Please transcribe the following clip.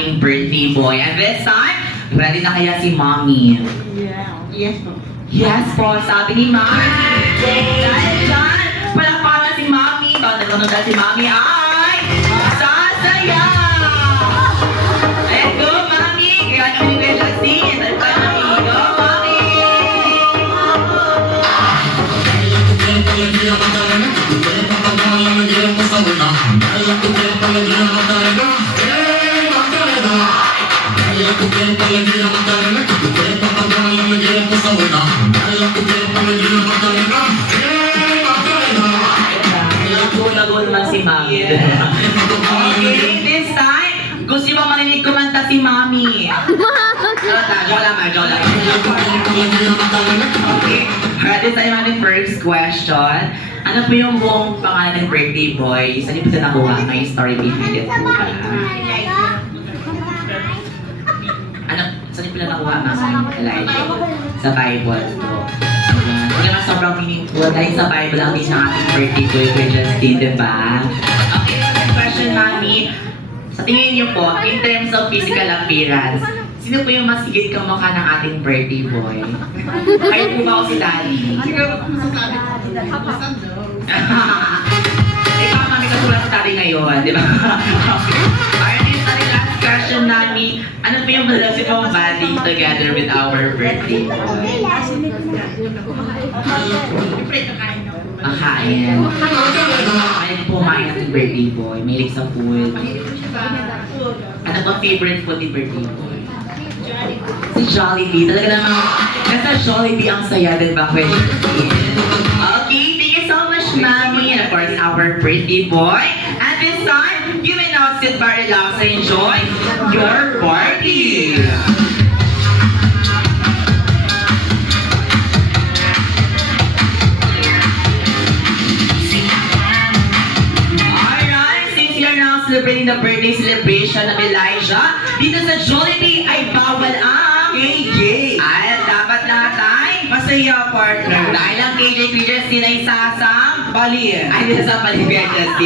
ating birthday boy. And this time, ready na kaya si Mommy? Yeah. Yes po. Yes po, sabi ni Mommy. Dahil dyan, palakpakan si Mommy. Tawag na si Mommy ay sasaya! Let's go, Mommy! Kaya kami ni Justin. Let's go, Mommy. Go, Mommy! Lago naman si Mommy. Okay, this time, gusto mo marinig kumanta si Mommy. Joke lang. Okay, ready tayo natin first question. Ano po yung buong pangalan ng birthday boy? Saan niyo po ito nakuha? May story behind it po ba? Ano? Saan niyo po ito nakuha? Elijah. Sa Bible po. Hindi naman sobrang meaningful dahil sa Bible ang din ng ating birthday boy kay Justin, diba? Okay, second question, Mami. Sa tingin niyo po, in terms of physical appearance, sino po yung mas higit kamukha ng ating birthday boy? Kayo po ba o si Daddy? Siguro masasabi ko sila. Ikaw, Mami, katulad sa Daddy ngayon, di ba? Okay. Alright, this is the last question, Mami. Ano po yung malalasi mong bonding together with our birthday boy? Siyempre, kakain ako. Ang kain. Ayun po, kumain natin birthday boy. Mahilig sa food. Ano ba favorite food ni birthday boy? Si Jollibee. Talaga namang nasa Jollibee ang saya din ba question? Okay, thank you so much, Mami. And of course, our birthday boy. At this time, you may now sit back, relax, and enjoy your party. Celebrating the birthday celebration ng Elijah, dito sa Jollibee ay bawal ang KJ. At dapat lahat ay masaya, partner. Dahil ang KJ Justin ay sasang bali. Ay, dito sa bali, Justin.